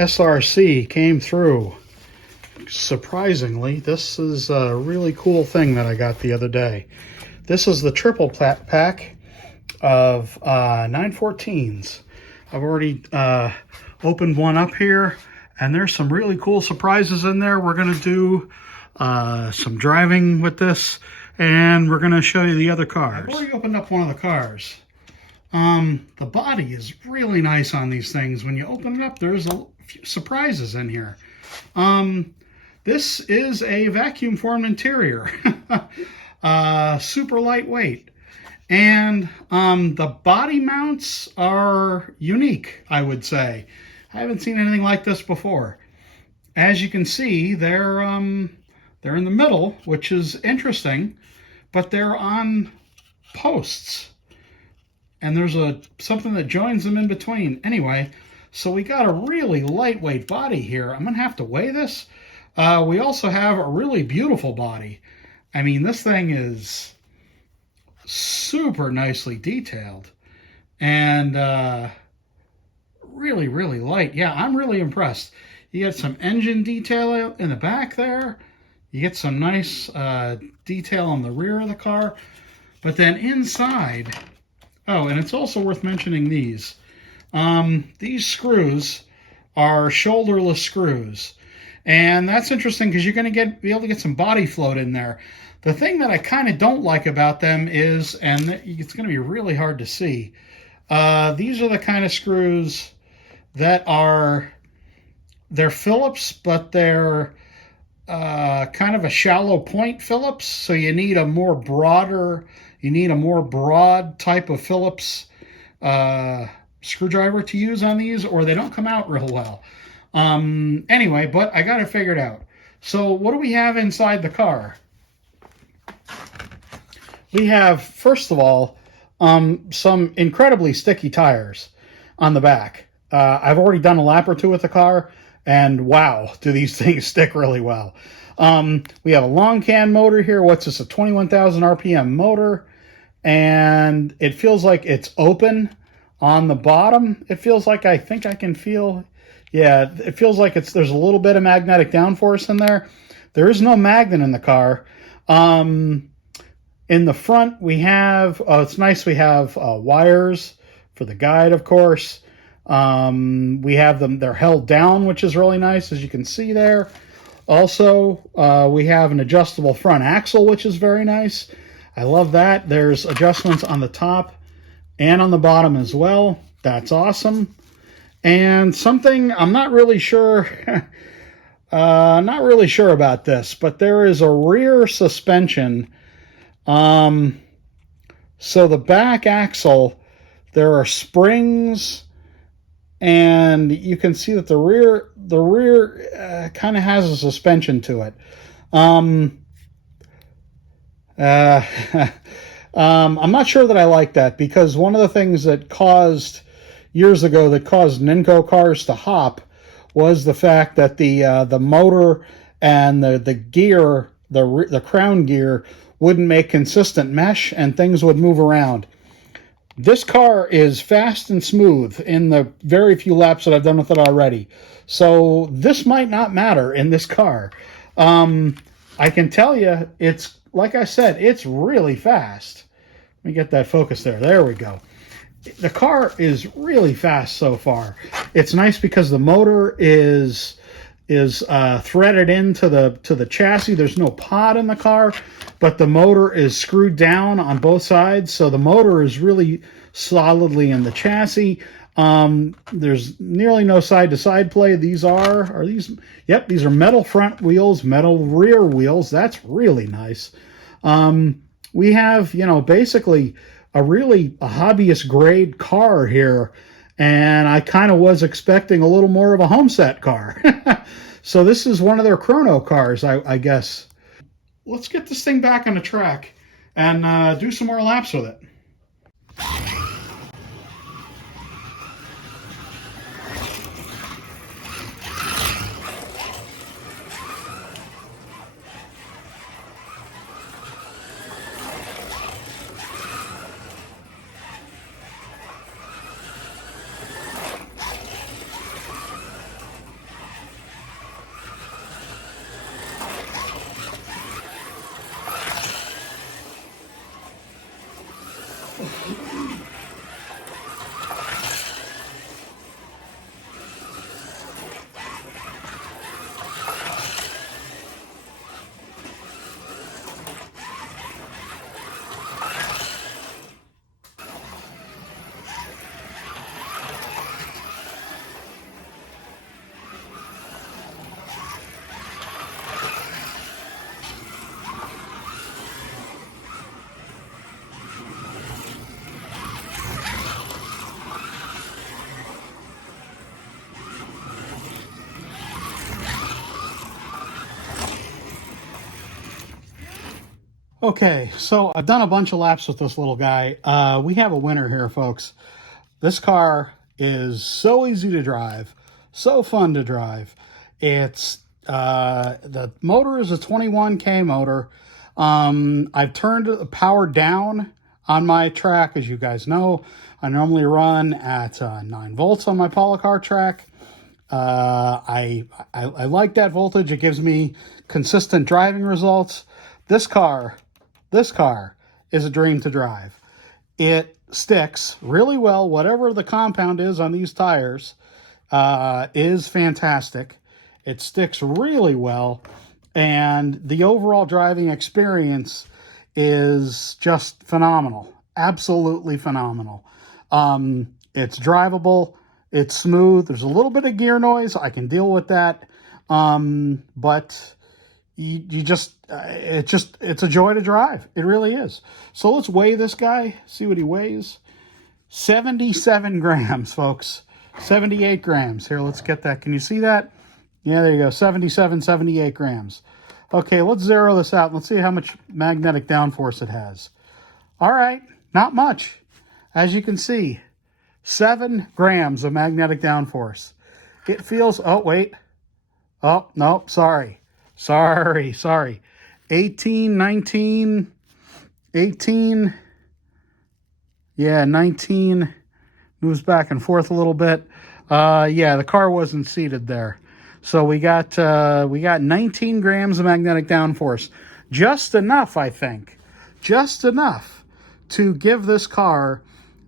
SRC came through. Surprisingly, this is a really cool thing that I got the other day. This is the triple pack of 914s. I've already opened one up here, and there's some really cool surprises in there. We're going to do some driving with this, and we're going to show you the other cars. I've already opened up one of the cars. The body is really nice on these things. When you open it up, there's a few surprises in here. This is a vacuum formed interior. Super lightweight. And the body mounts are unique, I would say. I haven't seen anything like this before. As you can see, they're in the middle, which is interesting, but they're on posts. And there's something that joins them in between. Anyway, so we got a really lightweight body here. I'm going to have to weigh this. We also have a really beautiful body. I mean, this thing is super nicely detailed and really, really light. Yeah, I'm really impressed. You get some engine detail in the back there. You get some nice detail on the rear of the car. But then inside, oh, and it's also worth mentioning these. These screws are shoulderless screws. And that's interesting because you're going to be able to get some body float in there. The thing that I kind of don't like about them is, and it's going to be really hard to see, these are the kind of screws that they're Phillips, but they're kind of a shallow point Phillips. So you need a more broad type of Phillips screwdriver to use on these, or they don't come out real well. Anyway, but I got it figured out. So what do we have inside the car? We have, first of all, some incredibly sticky tires on the back. I've already done a lap or two with the car, and wow, do these things stick really well. We have a long can motor here. What's this, a 21,000 RPM motor? And it feels like it's open on the bottom. It feels like, I think I can feel, yeah, it feels like there's a little bit of magnetic downforce in there. There is no magnet in the car. In the front, we have, it's nice, we have wires for the guide, of course. We have them, they're held down, which is really nice, as you can see there. Also, we have an adjustable front axle, which is very nice. I love that. There's adjustments on the top and on the bottom as well. That's awesome. And something I'm not really sure, about this, but there is a rear suspension. So the back axle, there are springs, and you can see that the rear kind of has a suspension to it. I'm not sure that I like that, because one of the things that years ago caused Ninko cars to hop was the fact that the motor and the gear, the crown gear, wouldn't make consistent mesh, and things would move around. This car is fast and smooth in the very few laps that I've done with it already. So this might not matter in this car. I can tell you, it's, like I said, it's really fast. Let me get that focus there. There we go. The car is really fast so far. It's nice because the motor is threaded into the chassis. There's no pod in the car, but the motor is screwed down on both sides, so the motor is really solidly in the chassis. There's nearly no side-to-side play. These are these? Yep, these are metal front wheels, metal rear wheels. That's really nice. We have, basically a hobbyist grade car here, and I kind of was expecting a little more of a Homeset car. So this is one of their chrono cars, I guess. Let's get this thing back on the track and do some more laps with it. Okay, so I've done a bunch of laps with this little guy. We have a winner here, folks. This car is so easy to drive, so fun to drive. It's the motor is a 21K motor. I've turned the power down on my track, as you guys know. I normally run at 9 volts on my Policar track. I like that voltage. It gives me consistent driving results. This car is a dream to drive. It sticks really well. Whatever the compound is on these tires is fantastic. It sticks really well, and the overall driving experience is just phenomenal. Absolutely phenomenal. It's drivable. It's smooth. There's a little bit of gear noise. I can deal with that. But you just, it's a joy to drive. It really is. So let's weigh this guy, see what he weighs. 77 grams, folks. 78 grams. Here, let's get that. Can you see that? Yeah, there you go. 77, 78 grams. Okay, let's zero this out. Let's see how much magnetic downforce it has. All right, not much. As you can see, 7 grams of magnetic downforce. It feels, oh, wait. Oh, no, sorry. 18, 19, 18. Yeah, 19. Moves back and forth a little bit. Yeah, the car wasn't seated there. So we got 19 grams of magnetic downforce. Just enough, I think. Just enough to give this car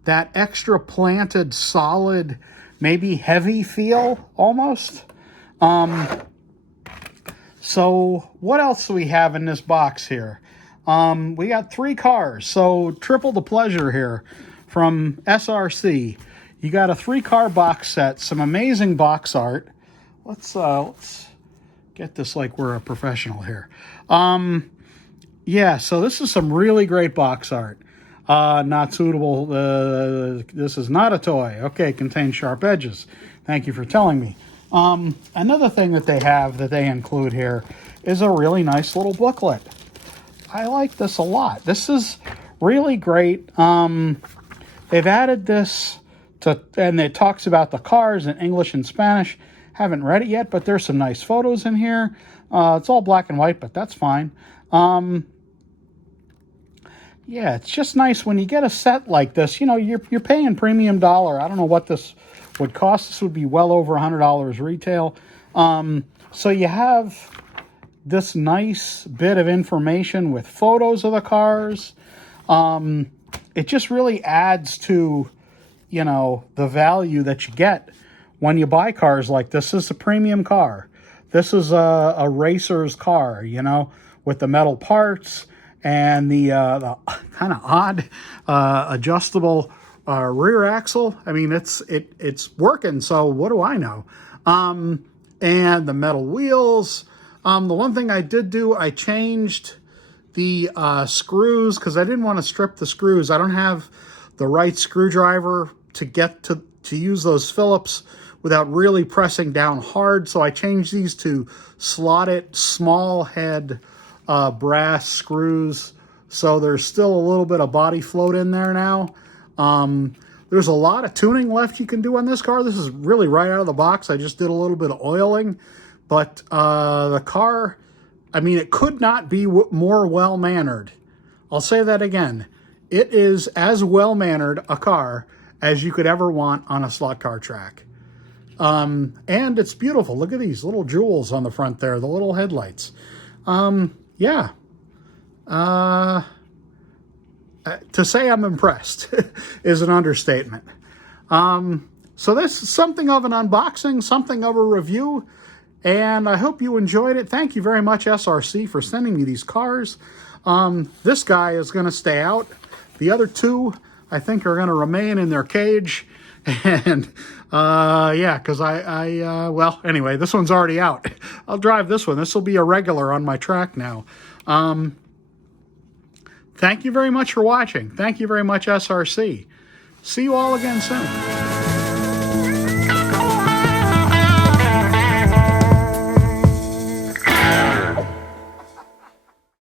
that extra planted, solid, maybe heavy feel, almost. So what else do we have in this box here? We got 3 cars, so triple the pleasure here from SRC. You got a 3-car box set, some amazing box art. Let's get this like we're a professional here. Yeah, so this is some really great box art. Not suitable. This is not a toy. Okay, contains sharp edges. Thank you for telling me. Another thing that they have that they include here is a really nice little booklet. I like this a lot. This is really great. They've added this and it talks about the cars in English and Spanish. Haven't read it yet, but there's some nice photos in here. It's all black and white, but that's fine. Yeah, it's just nice when you get a set like this. You know, you're paying premium dollar. I don't know what this would cost. This would be well over $100 retail. So you have this nice bit of information with photos of the cars. It just really adds to, you know, the value that you get when you buy cars like this. This is a premium car. This is a racer's car, you know, with the metal parts and the kind of odd adjustable rear axle. I mean, it's working, so what do I know? And the metal wheels. The one thing I did do, I changed the screws because I didn't want to strip the screws. I don't have the right screwdriver to get to use those Phillips without really pressing down hard. So I changed these to slotted small head brass screws. So there's still a little bit of body float in there now. There's a lot of tuning left you can do on this car. This is really right out of the box. I just did a little bit of oiling. But the car, I mean, it could not be more well-mannered. I'll say that again. It is as well-mannered a car as you could ever want on a slot car track. And it's beautiful. Look at these little jewels on the front there, the little headlights. Yeah. To say I'm impressed is an understatement. So this is something of an unboxing, something of a review, and I hope you enjoyed it. Thank you very much, SRC, for sending me these cars. This guy is going to stay out. The other 2, I think, are going to remain in their cage. And, yeah, because well, anyway, this one's already out. I'll drive this one. This will be a regular on my track now. Thank you very much for watching. Thank you very much, SRC. See you all again soon.